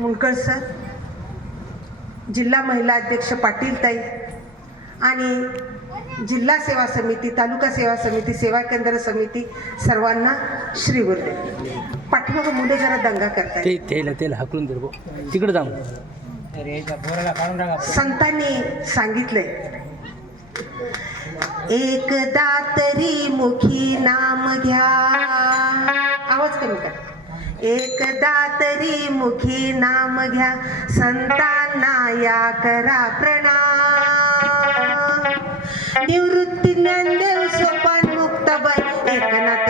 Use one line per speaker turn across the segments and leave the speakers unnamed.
मुंडकळ sir जिल्हा महिला अध्यक्ष पाटील ताई आणि जिल्हा सेवा समिती तालुका सेवा समिती सेवा केंद्र समिती सर्वांना श्री बोलले पाठीमागं मुले जरा दंगा करतायत.
ते त्याला त्याला हाकलून दे तिकडे जाऊन.
संतांनी सांगितलंय. एकदा तरी मुखी नाम घ्या. आवाज कमी कर. एकदा तरी मुखी नाम घ्या. संतांना या करा प्रणाम. निवृत्ती ज्ञानदेव सोपान मुक्ताबाई एकनाथ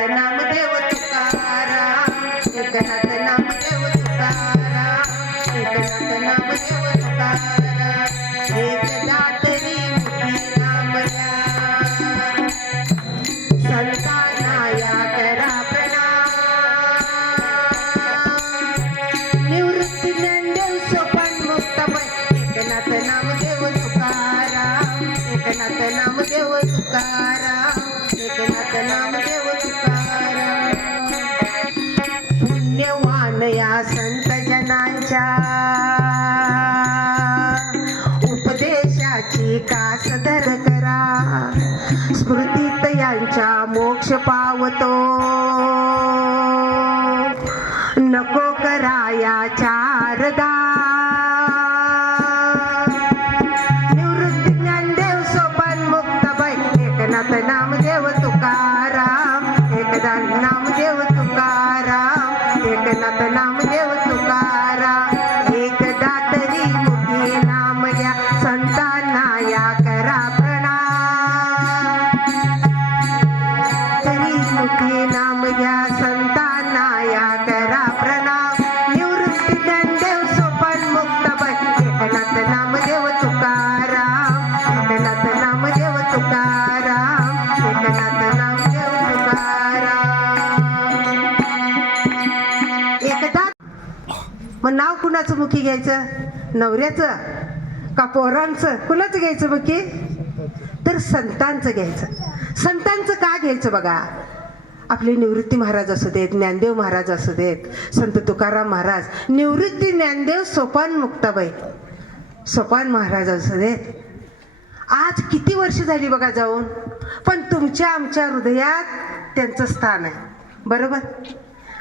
कुणाचं मुखी घ्यायचं? नवऱ्याचं? का पोरांचं? कुणाचं घ्यायचं मुखी? तर संतांचं घ्यायचं. संतांचं का घ्यायचं बघा? आपले निवृत्ती महाराज असू देत ज्ञानदेव महाराज असू देत संत तुकाराम महाराज निवृत्ती ज्ञानदेव सोपान मुक्ताबाई सोपान महाराज असू देत. आज किती वर्ष झाली बघा जाऊन? पण तुमच्या आमच्या हृदयात त्यांचं स्थान आहे. बरोबर?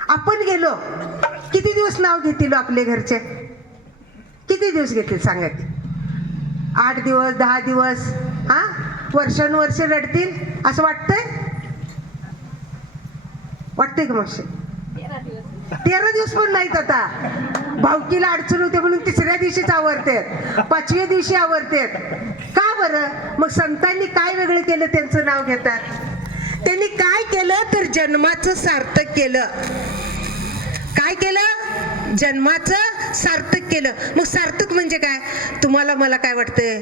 आपण गेलो. किती दिवस नाव घेतील आपले घरचे? किती दिवस घेतील सांगा आठ दिवस दहा दिवस हा? वर्षानुवर्ष रडतील असं वाटतंय? वाटतंय का मावशी? तेरा दिवस. पण नाहीत आता. भावकीला अडचण होते म्हणून तिसऱ्या दिवशीच आवरतेत पाचव्या दिवशी आवरतेत का बरं? मग संतांनी काय वेगळं केलं त्यांचं नाव घेतात त्यांनी काय केलं? तर जन्माचं सार्थक केलं. काय केलं? जन्माचं सार्थक केलं. मग सार्थक म्हणजे काय? तुम्हाला मला काय वाटतंय?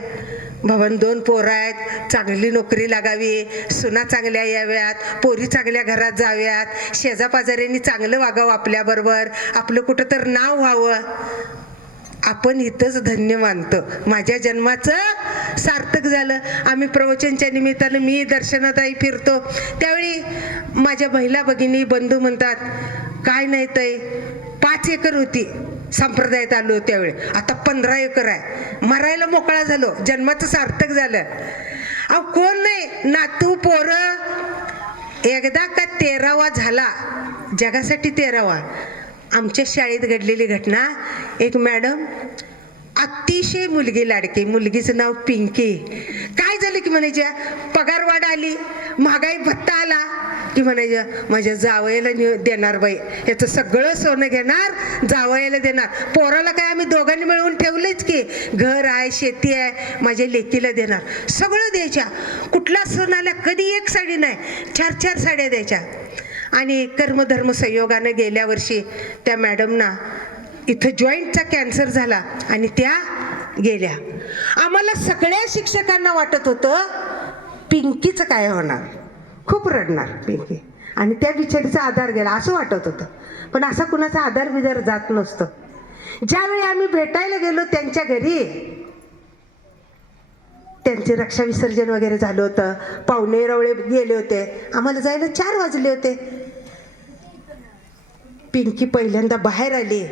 भवन दोन पोरं आहेत चांगली नोकरी लागावी सुना चांगल्या याव्यात पोरी चांगल्या घरात जाव्यात शेजापाजाऱ्यांनी चांगलं वागावं आपल्याबरोबर आपलं कुठं तर नाव व्हावं. आपण इथंच धन्य मानतो. माझ्या जन्माचं सार्थक झालं. आम्ही प्रवचनच्या निमित्तानं मी दर्शनाताई फिरतो. त्यावेळी माझ्या महिला भगिनी बंधू म्हणतात काय नाही ते पाच एकर होती. संप्रदायात आलो त्यावेळी. आता पंधरा एकर आहे. मरायला मोकळा झालो. जन्माचं सार्थक झालं. अहो कोण नाही? नातू पोरं. एकदा का तेरावा झाला. जगासाठी तेरावा. आमच्या शाळेत घडलेली घटना. एक मॅडम अतिशय मुलगी लाडकी. मुलगीचं नाव पिंकी. काय झालं की म्हणायच्या? पगारवाढ आली. महागाई भत्ता आला. की म्हणायच्या माझ्या जावयाला नि- देणार बाई. याचं सगळं सोनं घेणार जावयाला देणार. पोराला काय आम्ही दोघांनी मिळवून ठेवलेच की? घर आहे शेती आहे माझ्या लेकीला देणार. सगळं द्यायच्या. कुठला सण आला कधी एक साडी नाही. चार चार साड्या द्यायच्या. आणि कर्मधर्म संयोगानं गेल्या वर्षी त्या मॅडमना इथं जॉईंटचा कॅन्सर झाला आणि त्या गेल्या. आम्हाला सगळ्या शिक्षकांना वाटत होतं पिंकीचं काय होणार? खूप रडणार पिंकी. आणि त्या बिचारीचा आधार गेला असं वाटत होतं. पण असा कुणाचा आधार बिधार जात नसतो. ज्यावेळी आम्ही भेटायला गेलो त्यांच्या घरी त्यांचे रक्षा विसर्जन वगैरे झालं होतं. पाहुणे रवळे गेले होते. आम्हाला जायला चार वाजले होते. पिंकी पहिल्यांदा बाहेर आली.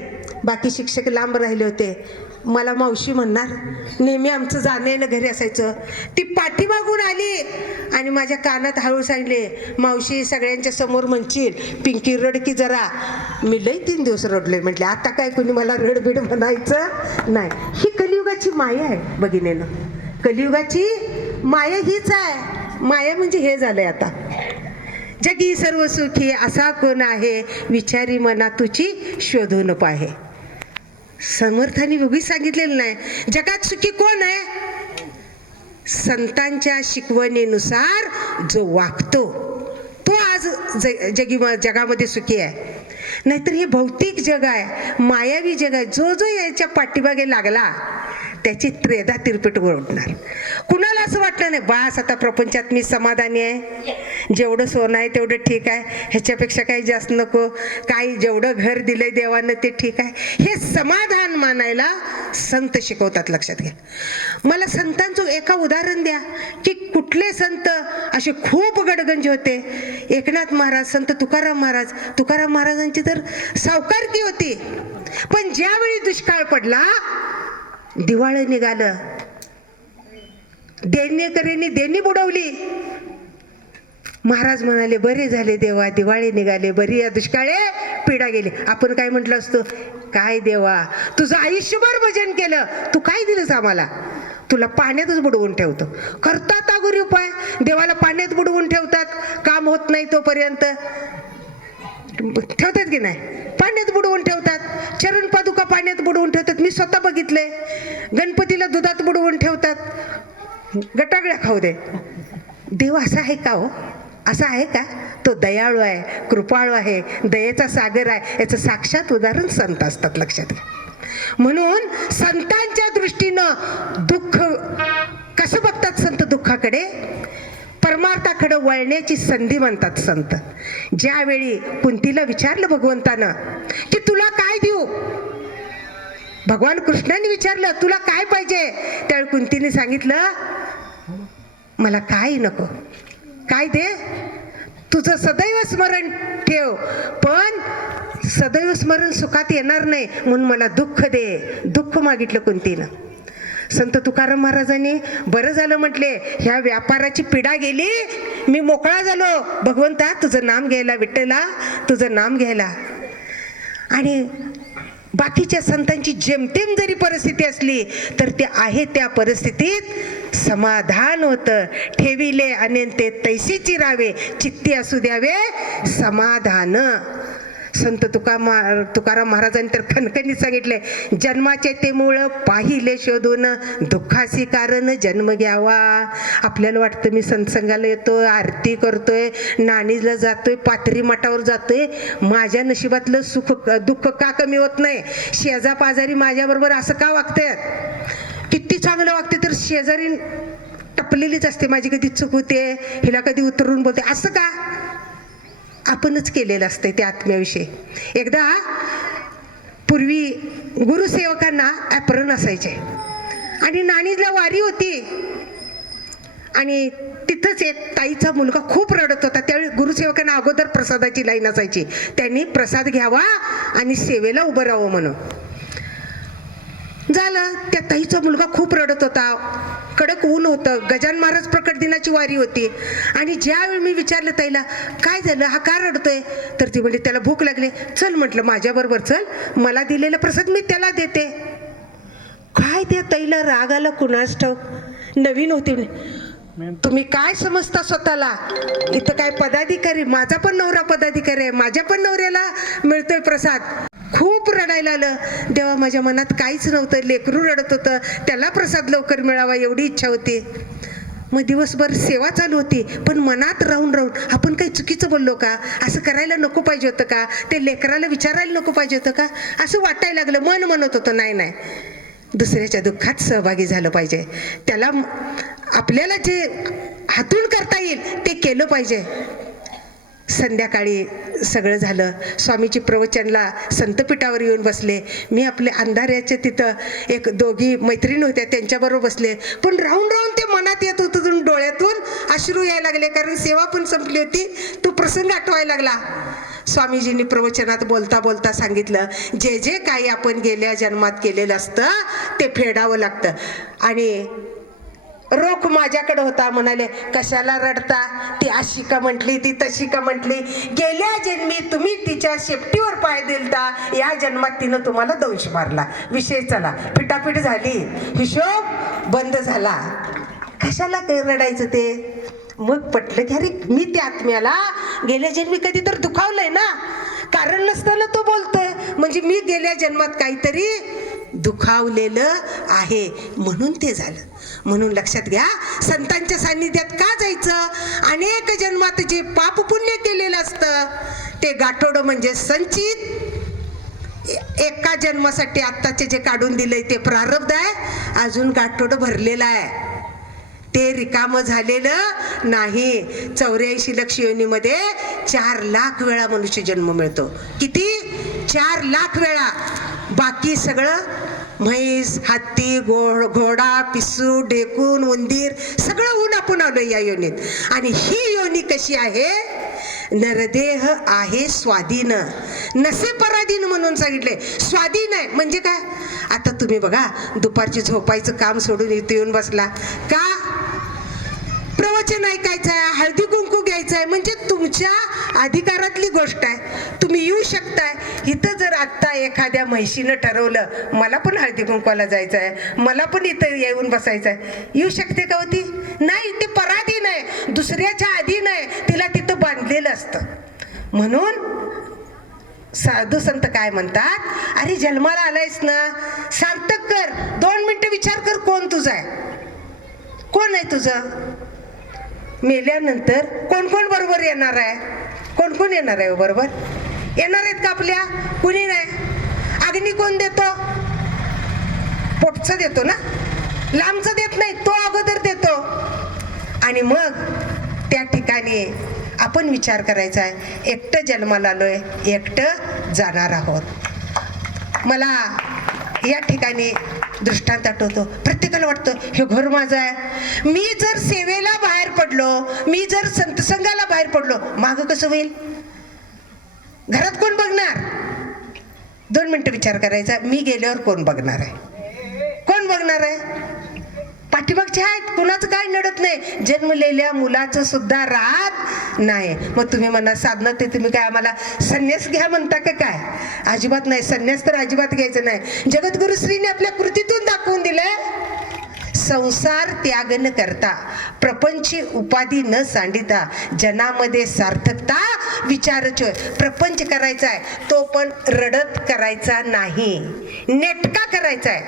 बाकी शिक्षक लांब राहिले होते. मला मावशी म्हणणार नेहमी आमचं जाणं येणं घरी असायचं. ती पाठीमागून आली आणि माझ्या कानात हळू सांगले मावशी सगळ्यांच्या समोर म्हणशील पिंकी रड की जरा. मी लई तीन दिवस रडले म्हटले आता काय कुणी मला रडबीड म्हणायचं नाही. ही कलियुगाची माया आहे भगिनीनं कलियुगाची माया हीच आहे. माया म्हणजे हे झालंय आता. जगी सर्व सुखी असा कोण आहे? विचारी मना तुझी शोधून पाहे. समर्थाने वेगळी सांगितलेलं नाही. जगात सुखी कोण आहे? संतांच्या शिकवणीनुसार जो वागतो तो आज ज जगी जगामध्ये सुखी आहे. नाहीतर हे भौतिक जग आहे मायावी जग आहे. जो जो याच्या पाठीमागे लागला त्याची त्रेधा तिरपीट ओढणार. मला असं वाटलं नाही बास आता प्रपंचात मी समाधानी आहे. जेवढं सोनं आहे तेवढं ठीक आहे. ह्याच्यापेक्षा काही जास्त नको. काही जेवढं घर दिलंय देवानं ते ठीक आहे. हे समाधान मानायला संत शिकवतात लक्षात घ्या. मला संतांचं एका उदाहरण द्या की कुठले संत असे खूप गडगंज होते. एकनाथ महाराज संत तुकाराम महाराज. तुकाराम महाराजांची तर सावकारकी होती. पण ज्यावेळी दुष्काळ पडला दिवाळी निघालं. देणेकऱ्यांनी देणी बुडवली. महाराज म्हणाले बरे झाले देवा दिवाळी निघाले बरी या दुष्काळे पिढा गेली. आपण काय म्हटलं असतो? काय देवा तुझं आयुष्यभर भजन केलं तू काय दिलंस आम्हाला? तुला पाण्यातच बुडवून ठेवतो. करतात अगोरी उपाय देवाला पाण्यात बुडवून ठेवतात काम होत नाही तोपर्यंत. ठेवतात की नाही? पाण्यात बुडवून ठेवतात चरण पादुका पाण्यात बुडवून ठेवतात मी स्वतः बघितले गणपतीला दुधात बुडवून ठेवतात गटागळ्या खाऊ दे. देव असा आहे का हो? असा आहे का? तो दयाळू आहे कृपाळू आहे दयेचा सागर आहे याचं साक्षात उदाहरण संत असतात लक्षात घ्या. म्हणून संतांच्या दृष्टीनं दुःख कसं बघतात संत दुःखाकडे? परमार्थाकडे वळण्याची संधी म्हणतात संत. ज्यावेळी कुंतीला विचारलं भगवंतानं की तुला काय देऊ? भगवान कृष्णाने विचारलं तुला काय पाहिजे? त्यावेळी कुंतीने सांगितलं मला काय नको? काय दे? तुझं सदैव स्मरण ठेव. पण सदैव स्मरण सुखात येणार नाही म्हणून मला दुःख दे. दुःख मागितलं कोणतीनं संत तुकाराम महाराजांनी बरं झालं म्हटले ह्या व्यापाराची पिढा गेली मी मोकळा झालो. भगवंता तुझं नाम घ्यायला विठ्ठला तुझं नाम घ्यायला. आणि बाकीच्या संतांची जेमतेम जरी परिस्थिती असली तर ते आहे त्या परिस्थितीत समाधान होतं. ठेविले अनेंते तैसे रावे चित्ती असू द्यावे समाधान. संत तुकामा तुकाराम महाराजांनी तर खणखणीत सांगितले जन्माचे ते मूळ पाहिले शोधून दुःखासी कारण जन्म घ्यावा. आपल्याला वाटतं मी संतसंगाला येतो आरती करतोय नाणीला जातोय पाथरी मठावर जातोय. माझ्या नशिबातलं सुख दुःख का कमी होत नाही? शेजा पाजारी माझ्याबरोबर असं का वागतायत? किती चांगलं वागते तर शेजारी टपलेलीच असते माझी कधी चूक होते हिला कधी उतरून बोलते असं का? आपणच केलेलं असतं त्या आत्म्याविषयी. एकदा पूर्वी गुरुसेवकांना ॲपरन असायचे. आणि नाणीला वारी होती. आणि तिथंच एक ताईचा मुलगा खूप रडत होता. त्यावेळी गुरुसेवकांना अगोदर प्रसादाची लाईन असायची. त्यांनी प्रसाद घ्यावा आणि सेवेला उभं राहावं म्हणून. झालं त्या ताईचा मुलगा खूप रडत होता. कडक ऊन होतं. गजान महाराज प्रकट दिनाची वारी होती. आणि ज्यावेळी मी विचारलं ताईला काय झालं? हा का रडतोय? तर ती म्हणजे त्याला भूक लागली. चल म्हटलं माझ्याबरोबर चल. मला दिलेला प्रसाद मी त्याला देते. काय त्या ताईला राग आला कुणास ठाऊक? नवीन होती. तुम्ही काय समजता स्वतःला? इथं काय पदाधिकारी? माझा पण नवरा पदाधिकारी आहे. माझ्या पण नवऱ्याला मिळतोय प्रसाद. खूप रडायला आलं. देवा माझ्या मनात काहीच नव्हतं. लेकरू रडत होतं. त्याला प्रसाद लवकर मिळावा एवढी इच्छा होती. मग दिवसभर सेवा चालू होती. पण मनात राहून राहून आपण काही चुकीचं बोललो का? असं करायला नको पाहिजे होतं का? ते लेकराला विचारायला नको पाहिजे होतं का? असं वाटायला लागलं. मन म्हणत होतं नाही नाही. दुसऱ्याच्या दुःखात सहभागी झालं पाहिजे. त्याला आपल्याला जे हातून करता येईल ते केलं पाहिजे. संध्याकाळी सगळं झालं. स्वामीची प्रवचनला संतपीठावर येऊन बसले. मी आपले अंधाऱ्याचे तिथं एक दोघी मैत्रीण होत्या त्यांच्याबरोबर बसले. पण राहून राहून ते मनात येत होतं डोळ्यातून. अश्रू यायला लागले कारण सेवा पण संपली होती. तो प्रसंग आठवायला लागला. स्वामीजींनी प्रवचनात बोलता बोलता सांगितलं जे जे काही आपण गेल्या जन्मात केलेलं असतं ते फेडावं लागतं. आणि रोख माझ्याकडे होता म्हणाले कशाला रडता? ती अशी का म्हटली ती तशी का म्हटली? गेल्या जन्मी तुम्ही तिच्या शेपटीवर पाय दिलता या जन्मात तिनं तुम्हाला दंश मारला. विषय चला पिटापिट झाली. हिशोब बंद झाला. कशाला ते रडायचं ते? मग पटलं की अरे मी त्या आत्म्याला गेल्या जन्मी कधी तर दुखावलंय ना. कारण नसताना तो बोलतोय. म्हणजे मी गेल्या जन्मात काहीतरी दुखावलेलं आहे. म्हणून ते झालं. म्हणून लक्षात घ्या संतांच्या सान्निध्यात का जायचं? अनेक जन्मात जे पाप पुण्य केलेलं असतं ते गाठोडं म्हणजे संचित. एका जन्मासाठी आत्ताचे जे काढून दिलंय ते प्रारब्ध आहे. अजून गाठोडं भरलेलं आहे. ते रिकामं झालेलं नाही. चौऱ्याऐंशी लक्ष योनीमध्ये चार लाख वेळा मनुष्य जन्म मिळतो. किती? चार लाख वेळा. बाकी सगळं म्हैस हत्ती घो घोडा पिस्सू ढेकून उंदीर सगळं ऊन आपण आलो या योनीत. आणि ही योनी कशी आहे? नरदेह आहे स्वाधीन. नसे पराधीन म्हणून सांगितले. स्वाधीन आहे. म्हणजे काय? आता तुम्ही बघा दुपारची झोपायचं काम सोडून इथे येऊन बसला. का? प्रवचन ऐकायचं आहे हळदी कुंकू घ्यायचं आहे म्हणजे तुमच्या अधिकारातली गोष्ट आहे. तुम्ही येऊ शकताय. इथं जर आत्ता एखाद्या म्हैशीनं ठरवलं मला पण हळदी कुंकवाला जायचं आहे मला पण इथं येऊन बसायचं आहे येऊ शकते का होती नाही ते पराधीन आहे दुसऱ्याच्या अधीन आहे तिला तिथं बांधलेलं असतं. म्हणून साधू संत काय म्हणतात? अरे जन्माला आलायस ना? सार्थक कर. दोन मिनटं विचार कर कोण तुझा आहे? कोण आहे तुझं? मेल्यानंतर कोण कोण बरोबर येणार आहे? कोण कोण येणार आहे हो बरोबर? येणार आहेत का आपल्या? कुणी नाही. अग्नी कोण देतो? पोटचं देतो ना? लांबचं देत नाही तो अगोदर देतो. आणि मग त्या ठिकाणी आपण विचार करायचा आहे एकटं जन्माला आलोय एकटं जाणार आहोत. मला या ठिकाणी दृष्टांत आठवतो. प्रत्येकाला वाटतं हे घर माझं आहे. मी जर सेवेला बाहेर पडलो मी जर संतसंगाला बाहेर पडलो मागं कसं होईल? घरात कोण बघणार? दोन मिनटं विचार करायचा मी गेल्यावर कोण बघणार आहे? कोण बघणार आहे? पाठीमागचे आहेत कुणाचं काय नडत नाही. जन्मलेल्या मुलाचं सुद्धा राहत नाही. मग तुम्ही म्हणा साधना ते तुम्ही काय आम्हाला संन्यास घ्या म्हणता का काय? अजिबात नाही संन्यास तर अजिबात घ्यायचं नाही. जगद्गुरु श्रीने आपल्या कृतीतून दाखवून दिलंय. संसार त्याग न करता. प्रपंची उपाधी न सांडिता जनामध्ये सार्थकता विचारचोय प्रपंच करायचा आहे. तो पण रडत करायचा नाही. नेटका करायचा आहे.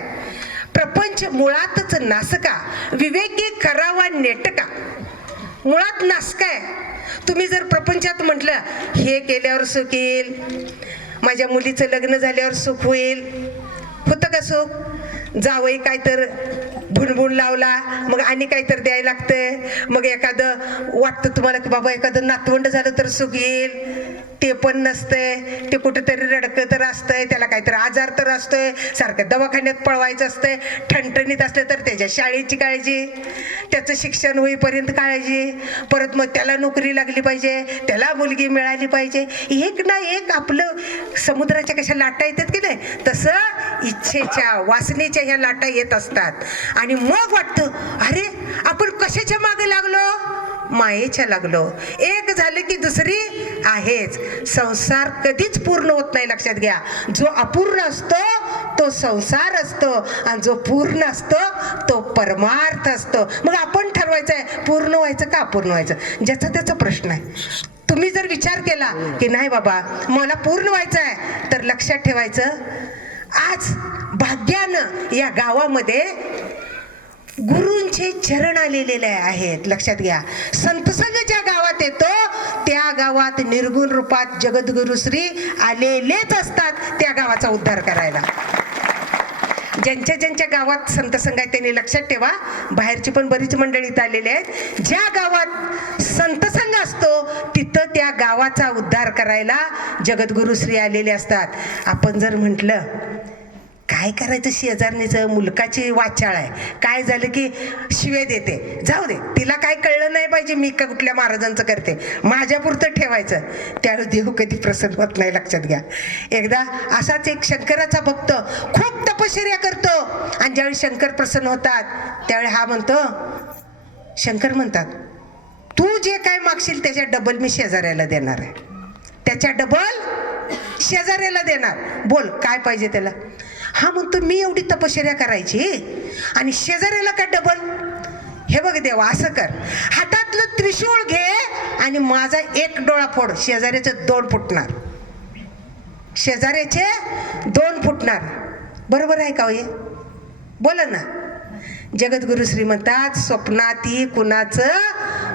प्रपंच मुळातच नासका. विवेकी करावा नेटका. मुळात नासका आहे. तुम्ही जर प्रपंचात म्हटलं हे केल्यावर सुख येईल. माझ्या मुलीचं लग्न झाल्यावर सुख होईल. होतं का सुख? जावई काय तर भुणभुण लावला मग आणि काय तर द्यायला लागतंय. मग एखादं वाटतं तुम्हाला की बाबा एखादं नातवंड झालं तर सुख येईल ते पण नसतंय. ते कुठेतरी रडकं तर असतंय त्याला काहीतरी आजार तर असतोय. सारखं दवाखान्यात पळवायचं असतंय. ठणठणीत असलं तर त्याच्या शाळेची काळजी त्याचं शिक्षण होईपर्यंत काळजी. परत मग त्याला नोकरी लागली पाहिजे त्याला मुलगी मिळाली पाहिजे. एक ना एक आपलं समुद्राच्या कशा लाटा येतात की नाही तसं इच्छेच्या वासनेच्या ह्या लाटा येत असतात. आणि मग वाटतं अरे आपण कशाच्या मागे लागलो? मायेच्या लागलो. एक झालं की दुसरी आहेच. संसार कधीच पूर्ण होत नाही लक्षात घ्या. जो अपूर्ण असतो तो संसार असतो. आणि जो पूर्ण असतो तो परमार्थ असतो. मग आपण ठरवायचं आहे पूर्ण व्हायचं का अपूर्ण व्हायचं? ज्याचा त्याचा प्रश्न आहे. तुम्ही जर विचार केला की नाही बाबा मला पूर्ण व्हायचं आहे तर लक्षात ठेवायचं. आज भाग्यानं या गावामध्ये गुरूंचे चरण आलेले आहेत. लक्षात घ्या. संतसंग ज्या गावात येतो त्या गावात निर्गुण रूपात जगद्गुरु श्री आलेलेच असतात. त्या गावाचा उद्धार करायला. ज्यांच्या ज्यांच्या गावात संतसंग आहे त्यांनी लक्षात ठेवा. बाहेरची पण बरीच मंडळी आलेली आहेत. ज्या गावात संतसंग असतो तिथं त्या गावाचा उद्धार करायला जगद्गुरु श्री आलेले असतात. आपण जर म्हटलं काय करायचं शेजारणीचं? मुलकाची वाचाळ आहे. काय झालं की शिवे देते. जाऊ दे तिला काय कळलं नाही पाहिजे मी का कुठल्या महाराजांचं करते? माझ्यापुरतं ठेवायचं. त्यावेळी देव कधी प्रसन्न होत नाही लक्षात घ्या. एकदा असाच एक शंकराचा भक्त खूप तपश्चर्या करतो. आणि ज्यावेळी शंकर प्रसन्न होतात त्यावेळी हा म्हणतो शंकर म्हणतात तू जे काय मागशील त्याच्या डबल मी शेजाऱ्याला देणार आहे. त्याच्या डबल शेजाऱ्याला देणार. बोल काय पाहिजे त्याला? हा म्हणतो मी एवढी तपश्चर्या करायची आणि शेजाऱ्याला काय डबल हे बघ देवा असं कर. हातातलं त्रिशूळ घे आणि माझा एक डोळा फोड. शेजाऱ्याचं दोन फुटणार. शेजाऱ्याचे दोन फुटणार. बरोबर आहे का हो हे बोला ना. जगद्गुरु श्री म्हणतात स्वप्नाती कुणाचं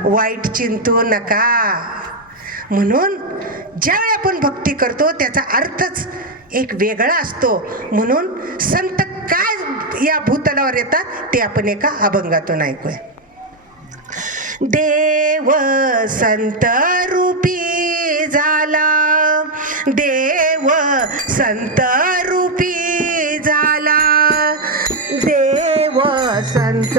वाईट चिंतू नका. म्हणून ज्यावेळी आपण भक्ती करतो त्याचा अर्थच एक वेगळा असतो. म्हणून संत काय या भूतलावर येतात ते आपण एका अभंगातून ऐकूया. देव संत रूपी झाला. देव संत रूपी झाला. देव संत